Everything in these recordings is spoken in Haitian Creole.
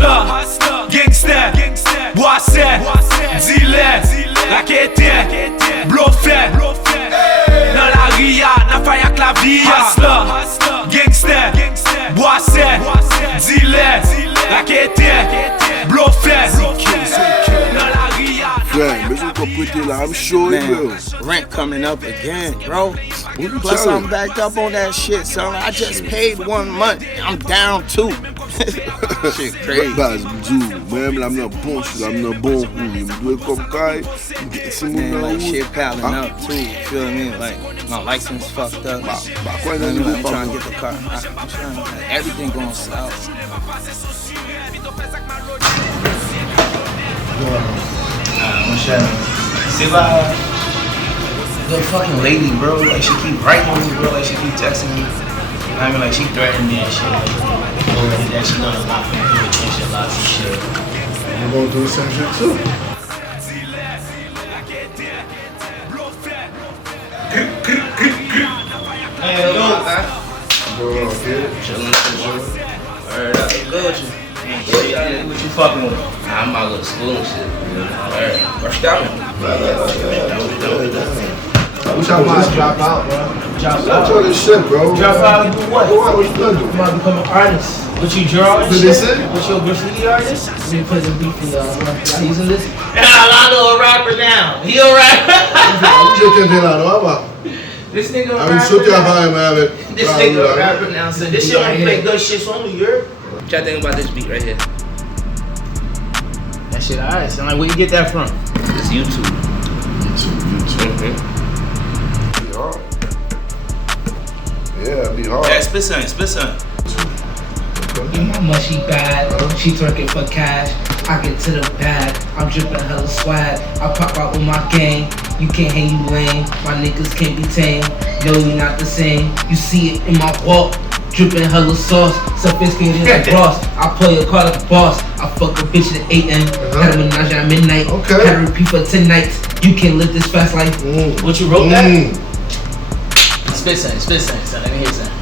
Hustler, gangster, boisset, dealer, raqueteur, bluffeur. Dans la ria, n'a pas y'a que la vie. Hustler, gangster, boisset, dealer, raqueteur, bluffeur. Dans la ria. Man, I'm sure it will. Rent coming up again, bro. Plus I'm backed up on that shit, son. I just paid 1 month. I'm down 2. Shit crazy. Même I'm not bon, I'm not bon. You do it come guy. Man, like shit piling up too. You feel me? Like my license fucked up. I'm trying to get the car. I'm trying everything going south. See about the fucking lady, bro. Like she keep writing me, bro. Like she keep texting me. I mean, like she threatened me and shit. Like, that she knows about me and shit, lots of shit. You're gonna do the same shit too. Hey, hello, man. Going on, kid? Chillin'. Word up. Good with you. What you fucking with? I'm about to go to school and shit. Rush down. Wish I might drop out, bro. Drop out of this shit, bro. Drop out and do what? What you gonna do? I'm about to become an artist. What you draw and shit? What you a graffiti artist? Let me put some beef in y'all. Y'all using this? Lamado a rapper now. He a rapper. This nigga a rapper now. This nigga a rapper now. So this shit only play good shit for only Europe. What y'all think about this beat right here? That shit alright. So like, where you get that from? It's YouTube. YouTube. Yeah, be hard. Yeah, spit something. Yeah, my mushy bad, she twerking for cash. I get to the bag, I'm dripping hella swag. I pop out with my gang, you can't hang you lame. My niggas can't be tame, no you not the same. You see it in my walk, dripping hella sauce. Sophisticated like Ross, I play a card like a boss. I fuck a bitch at 8 a.m. Had a menage at midnight, had a repeat for 10 nights. You can't live this fast life. What you wrote that? Spit something, let me hear something.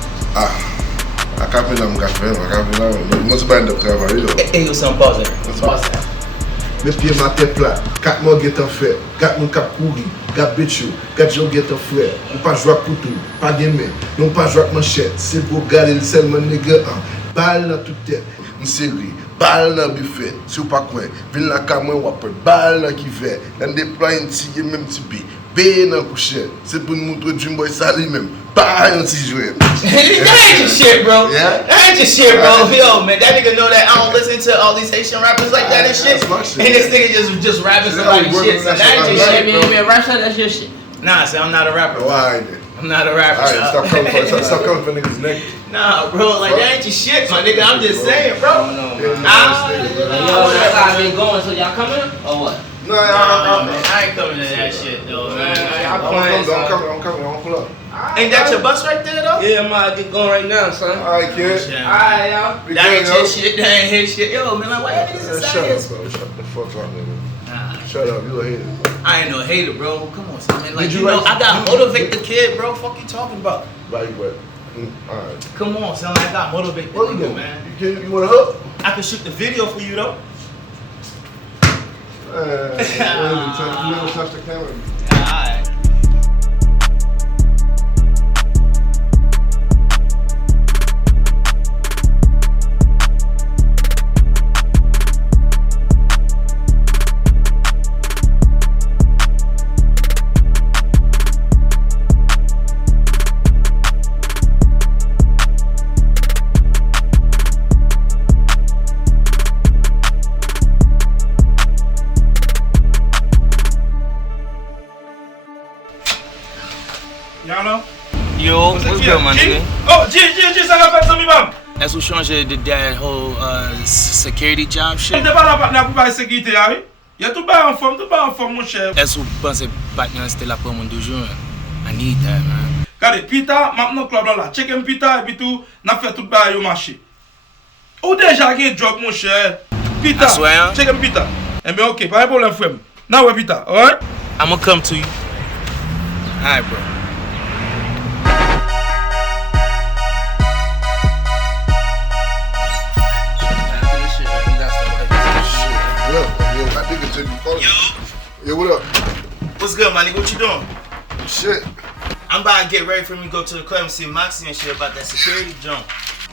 A capela mwen ka fè, mwen se bay ndep travay yo. E yo san pause. Mes pieds ma tête plat, 4 mois get en fait, 4 moun kap kouri, 4 Beaucejour, 4 jours get en frère. On pas jouer couteau, pas gamin, non pas jouer manchette, c'est pour garder le seulement nègre en. Balle dans toute tête, m'série, balle dans buffet, si ou pas quoi, vin la caméra ou après balle dans qui fait, dans déployer un petit même petit B. B dans coucher, c'est pour nous montrer Dream Boy ça lui-même. Pas un petit jouet. That ain't your shit, bro. Yeah? That ain't your shit, bro. Yo, man, that nigga know that I don't listen to all these Haitian rappers like that and shit. And this nigga just rapping somebody's shit. So that ain't your shit, man. Rap shot, that's your shit. Nah, see, I'm not a rapper. Why then? I'm not a rapper. Alright, stop coming for niggas' neck. Nah, bro, like that ain't your shit, my nigga. I'm just saying, bro. Yo, that's how I been going, so y'all coming or what? No, man, I ain't coming to that shit, though, man. I'm coming up. Ain't that your bus right there, though? Yeah, I'm about to get going right now, son. Alright, kid. Alright, y'all. That ain't your shit, that ain't his shit. Yo, man, like, why y'all niggas inside this? Shut up, bro. Shut the fuck up, nigga. Shut up, you a hater. I ain't no hater, bro. Come on, son, man. Like, you know, I gotta motivate the kid, bro. Fuck you talking about? Like what? Alright. Come on, son. I gotta motivate the nigga, man. You want a hook? I can shoot the video for you, though. You never touch the camera. Alright. Yo, what's good, my nigga? Oh, G, ça va faire ça, mi bam. Est-ce que vous changez de that whole security job shit? On ne pas là pour faire sécurité, oui. Il y a tout bas en forme, mon cher. Est-ce que vous pensez que partner c'était là pour mondesir? I need that, man. Regardez, Pita, maintenant club là, check un Pita et puis tout, n'a fait tout bas au marché. Ou déjà un job, mon cher. Pita, check un Pita. Eh bien, ok, pas de problème, frère. Now, ouais, Pita, alright? I'm gonna come to you. Alright, bro. Yo, what up? What's good, my nigga? What you doing? Shit. I'm about to get ready for me to go to the club and see Maxy and shit about that security jump.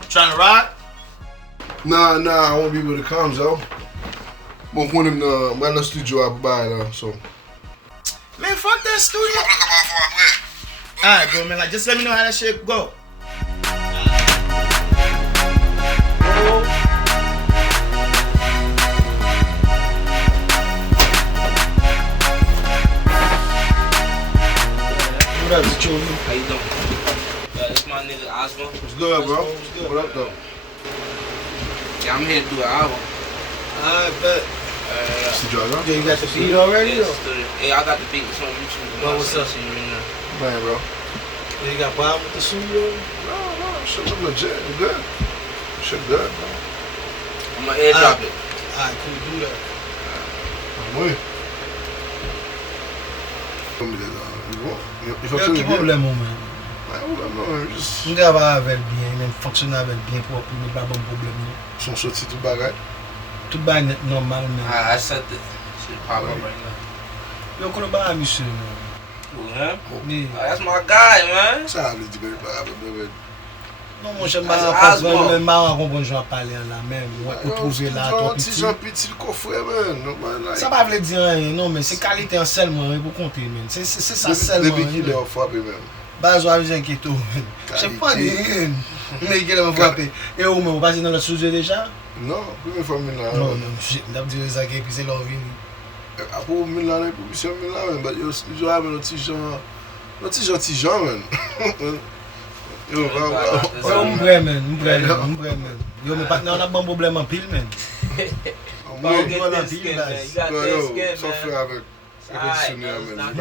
Trying to ride? Nah, I won't be able to come, Joe. I'm going to the studio up so. Man, fuck that studio. Alright, bro, man, like, just let me know how that shit go. What up, T-Chyovi? How you doing? This my nigga Osmo. What's good, bro? What up, though? Yeah, I'm here to do an album. I bet. Yeah, You got the beat already? Yeah, I got the beat. It's on YouTube. Bro, what's up? Man, bro. You got problem with the studio? No, shit look legit. You good? Shit good, bro. I'm gonna airdrop it. Alright, can we do that? I'm with Il y a un problème, man. Juste... On travaille avec bien, même fonctionner avec bien pour ne pas avoir de problème. Ils sont sortis tout bagage. Tout bagage est normal, man. I set the shit pop up right now. Yo, qu'on a monsieur, man. Who, him? Yeah. Oh, that's my guy, man. Ça veut dire que Non, mon cher, je ne comprends pas parler là même. Ou trouver là, toi, petit coffret, man. Ça ne veut pas dire rien, non, mais c'est qualité en seulement pour compter, man. C'est ça seulement. Depuis qu'il est frappé, man. Paswa, je inquiète, man. Je sais pas dire. Mais il est frappé. Et où, vous passez dans le sujet déjà? Non, première fois, là. Non, shit, je vais dire ça, puis c'est leur vie. Après, là, puis c'est là, man. Mais je vais avoir un petit genre, man. Yo, c'est man. Yo, mais pas on a bon problème en pile, man. Go get that skin, man. You got that skin, ça fait avec. Man.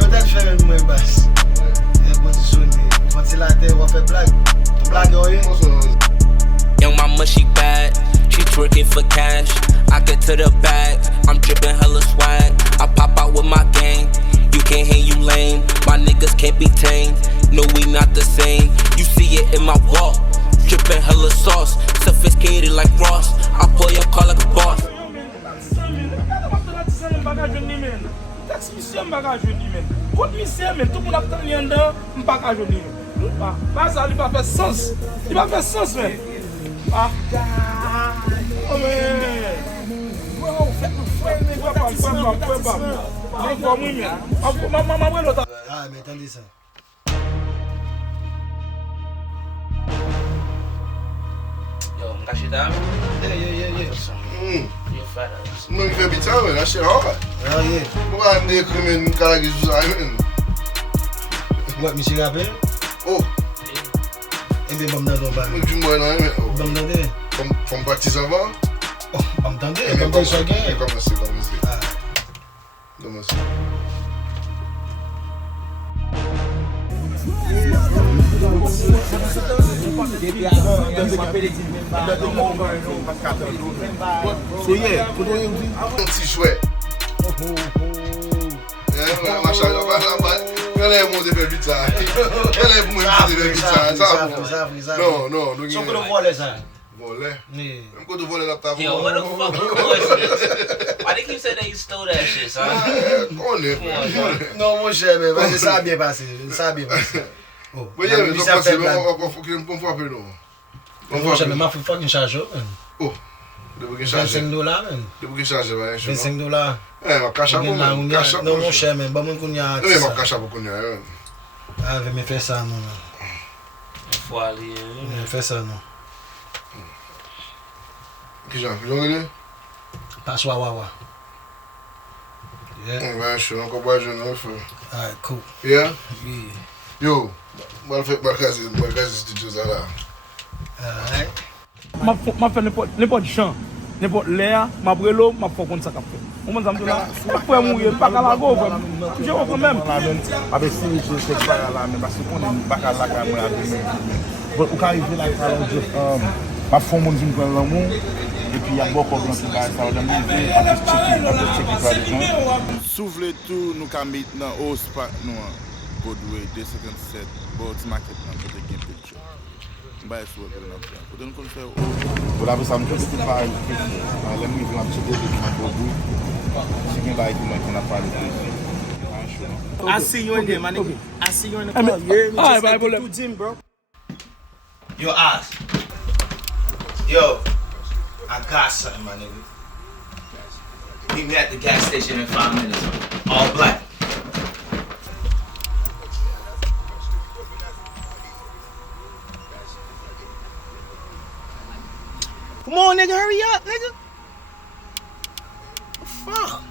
Yo, t'as fait une moins basse. Quand il a été, on fait blague. Blague, Young mama, she bad. She twerking for cash. I get to the bag. I'm dripping hella swag. I pop out with my gang. You can't hang, you lame. My niggas can't be tamed. No, we not the same. You see it in my walk. Dripping hella sauce. Sophisticated like Ross. I pull your car like a boss. Ça lui pas fait sens. Il va faire sens, man. Ah. Oh, man. Ah, mais attendez ça. Yo, I'm got shit down. Yeah. You're fat ass. Non, il fait bitin, man. That shit hard. Ah, yeah. Pourquoi on est criminel quand il joue ça, man? Ouais, monsieur rappelle? Oh. Eh bien, bon, non, pas. Du moins, non, mais. Bon, attendez. From practice avant? Oh, attendez, attendez, je gagne. Commencez. Ah. Commencez. So yeah, put on your Un petit chouette. Machin, on va là-bas. Elle est montée vers 8 ans. Elle est montée vers 8 ans. Ça, non. Son que nous voler ça. Voler. Yeah. Même quand tu voles la table. Yo, what the fuck was this? Why they keep saying that you stole that shit, son? On est. Non, mon cher, mais ça a bien passé. Oh, Oui, mais on va frapper nous. Mon cher, mais ma faut fucking charger, man. Oh. Depuis que charger. $25, man. Depuis que charger, man. $25. Ma cache à Non, mon cher, mais bon, qu'on y a. Oui, ma cache à beaucoup, man. Ah, mais fais ça, non. Faut aller. Fais ça, non. Qui j'en ai? Paswa Wawa. Yeah. Ouais, je suis encore pas jeune, frère. Alright, cool. Yeah? Yeah. Yo, moi, je fais studio ça là. Alright. Ma fait n'importe chant, n'importe l'air, ma brelo, ma faut qu'on ça capte. On m'a dit là, faut mourir, pas qu'à la go, je vois quand même. Avec si je sais pas là, mais parce qu'on est pas qu'à la caméra là. Bon, on arrive là, ma femme me dit que l'amour. Et puis il y a beaucoup de gens qui va ça organiser, on peut checker par exemple. Souffle tout, nous can meet dans au spot nous. Good way, this second set, but market now for the game picture. Mbaye sou ke nan fè. Pou den kon fè ou. Pou la pe sa mwen se pa ayi ke si. Lem mi vlan chete de ki man pou bou. Si gen bayi ki mwen kon a pale ke. I see you in there, my nigga. I see you in the club. You hear me? Just like you do gym, bro. Yo, Oz. Yo, I got something, my nigga. Meet me at the gas station in 5 minutes. All black. Come on, nigga, hurry up, nigga. Fuck.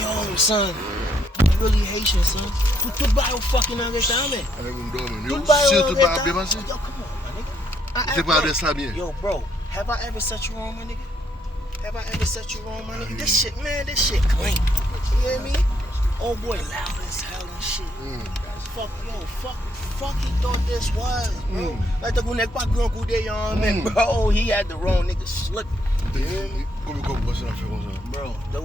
Yo, son. I'm really Haitian, son. Tu bayo fucking understand? Yo, sûr tout ba bien passé. Yo, come on, my nigga. T'es pas de ça bien. Yo, bro, have I ever set you wrong, my nigga? Have I ever set you wrong, my nigga? This shit, man, this shit clean. You hear me? Oh boy, loud as hell and shit. Fuck, yo, fuck, he thought this was, bro. Like the guy pas grand coup de yon, man, bro. He had the wrong nigga slick. Bro, the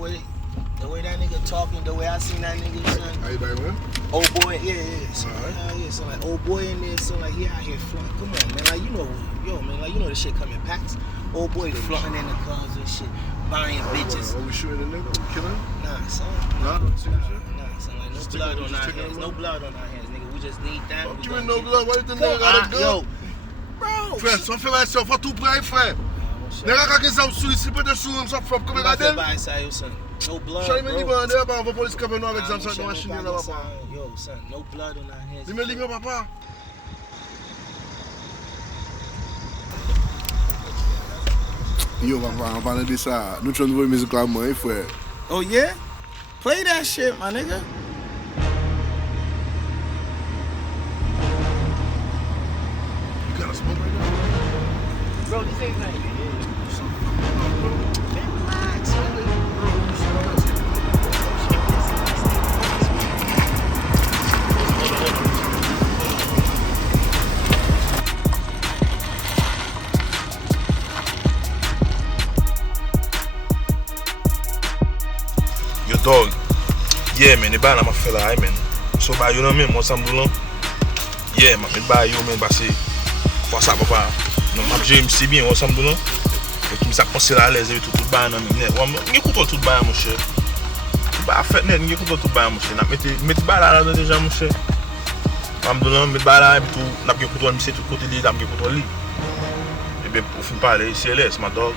way that nigga talking, the way I seen that nigga, son. Are you by one? Old boy, yeah. So, yeah, so like old boy in there, so like he out here fronting. Come on, man, like you know, yo, man, like you know the shit coming packs. Old boy fronting in the cars and shit, buying bitches. Are we shooting the nigga? Killing? Nah, son. Nah, Son, like no blood on our hands. No blood on our hands, nigga. We just need that. Fuck you ain't no blood. Why you think nigga gotta go? Yo, bro. Frère, ça fait mal, ça fait tout près, frère. Nigga quand ils sont sous, si peut te sous, ça fait comme regarder. No blood, J'allais me bro. libérer, on va police camper nous avec ça, ça machine là, papa. Yo, son, no blood on our hands. Dis-moi libérer, papa. Yo, papa, on parle de ça. Nous sommes nouveau musique là, moi, frère. Oh, yeah? Play that shit, my nigga. You got a smoke right now? Bro, this ain't like Yo dog, yeah man, the band I'm a fella, man. So by you know me, moi sam boulon. Yeah man, me buy you man parce pour ça papa. Non, m'a j'aime si bien moi sam boulon. Et qui me ça penser à l'aise et tout bas non mais net. On écoute tout bas mon cher. Ba fait net, on écoute tout bas mon cher. N'a mettez bas là déjà mon cher. Sam boulon me bas là et tout, n'a écoute tout c'est tout côté là, n'a écoute tout lit. Et ben pour fin parler, c'est laisse ma dog.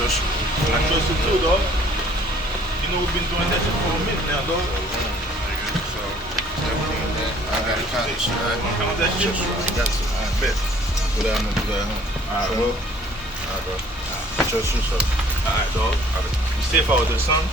I trust you too, dog. You know we've been doing that shit for a minute now, dog. So, everything that I got to count shit, right? Count that shit, bro. I got to. I bet. Do that, I'm gonna do that, huh? Alright, bro. Alright, bro. Trust you, so. Alright, dog. You safe out there, son?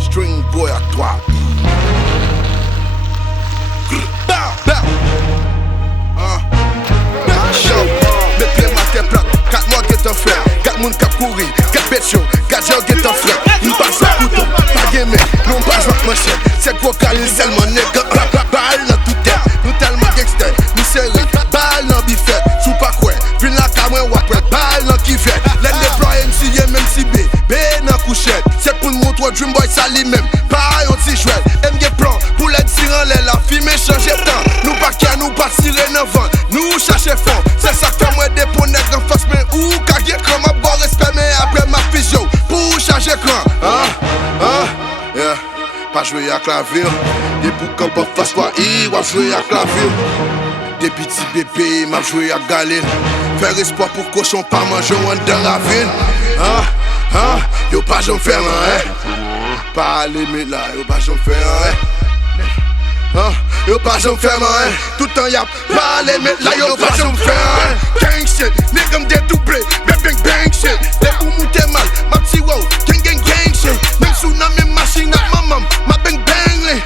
String boy à toi. Mes pieds ma tête plate, 4 mois get en frère. 4 moun kap kouri, 4 Beaucejour, 4 gens get en frère. Nous pas jouer couteau, pas gamer, nous pas jouer manchette. C'est quoi calin seulement nègre, balle dans tout tête. Nous tellement gangster, nous serré, balle dans bifette. Sous pas quoi, vin la camera wapret, balle dans qui fait. Les déployer MC même si B dans couchette. C'est pour nous montrer Dream Boy sali même, pas un petit chouette. MG plan, pour les tirer en l'air, la fille changer temps. Nous pas qu'à nous pas tirer dans vent, nous chercher fond. C'est ça que moi des ponts nègres en face mais où qu'à à clavier. Des boucans pour Paswa, wap joué à clavier. Des petits bébés, m'a joué à galère. Faire espoir pour cochon pas manger dans la ville. Yo pas j'en fais hein. Pas aller mais là, yo pas j'en fais hein. Yo pas j'en fais hein. Tout le temps y'a pas aller mais là, yo pas j'en fais hein. Gang shit, nigga m'dédoublé, bang bang shit. Les boumous t'es mal, ma petit wow, gang shit. Même sous na même machine à maman, ma bang bang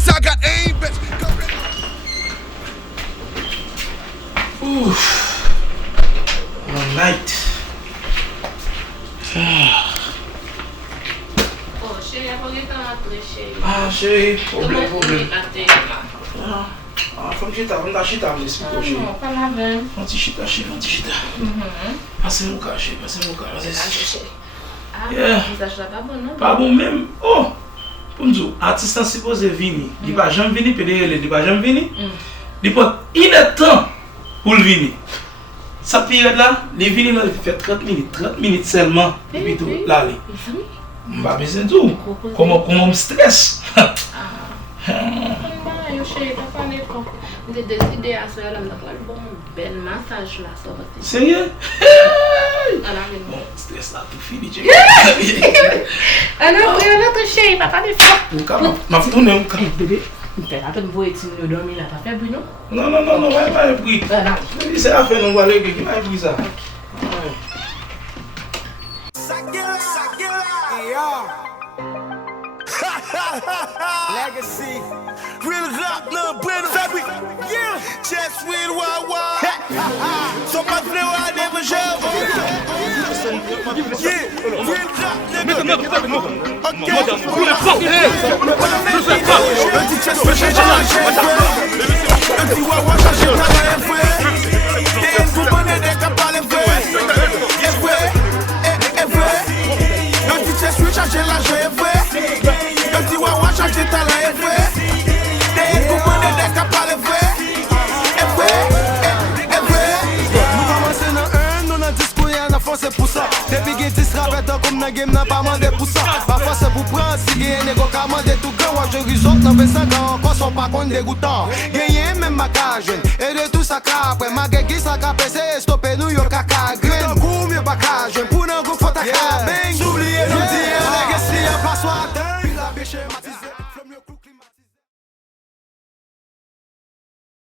ça got aim bitch. Ouf. Long night. Oh, chérie, après le temps à toi, chérie. Ah, chérie, problème. Faut que j'étais avant d'acheter ta blessure, chérie. Non, pas la veille. Un petit chita, chérie, un petit chita. Passez mon cas, chérie, passez mon cas. Ah, visage là pas bon, non? Pas bon même. Oh, pour nous dire, artiste supposé venir. Il va jamais venir, il va jamais venir. Il peut temps pour le venir. Sa période là, les vignes là, il fait 30 minutes seulement. Et puis tout, là, je ne pas besoin de tout. Comment on stresse? Yo chérie, t'as pas l'époque. J'ai décidé à faire un bel massage là, ça va. Sérieux? Bon, stress là, tout fini. Alors, notre chérie, papa des fois. Ma fourne est où? Bébé, t'es là, tu me vois et tu me dormir là, t'as fait bruit, non? Non, pas de bruit. C'est la fin, on va aller, qui m'a bruit ça. Legacy, real rock, no bueno, fabric, yeah, chest with Wawa, so my flow I never show, yeah, real rock, nigga, c'est pour ça. Depuis que tu seras bête comme dans game, n'a pas mandé pour ça. Parfois c'est pour prendre, si gagne, n'est qu'à demander tout grand. Je risotto dans 25 ans, encore sont pas contre dégoûtant. Gagner même ma cage, et de tout ça après ma gueule, ça capé, c'est stopper nous, yo caca, green. D'un coup, mieux pas cage, pour un groupe, faut ta cabine. J'oubliez le dire, legacy, à Paswa, la biche,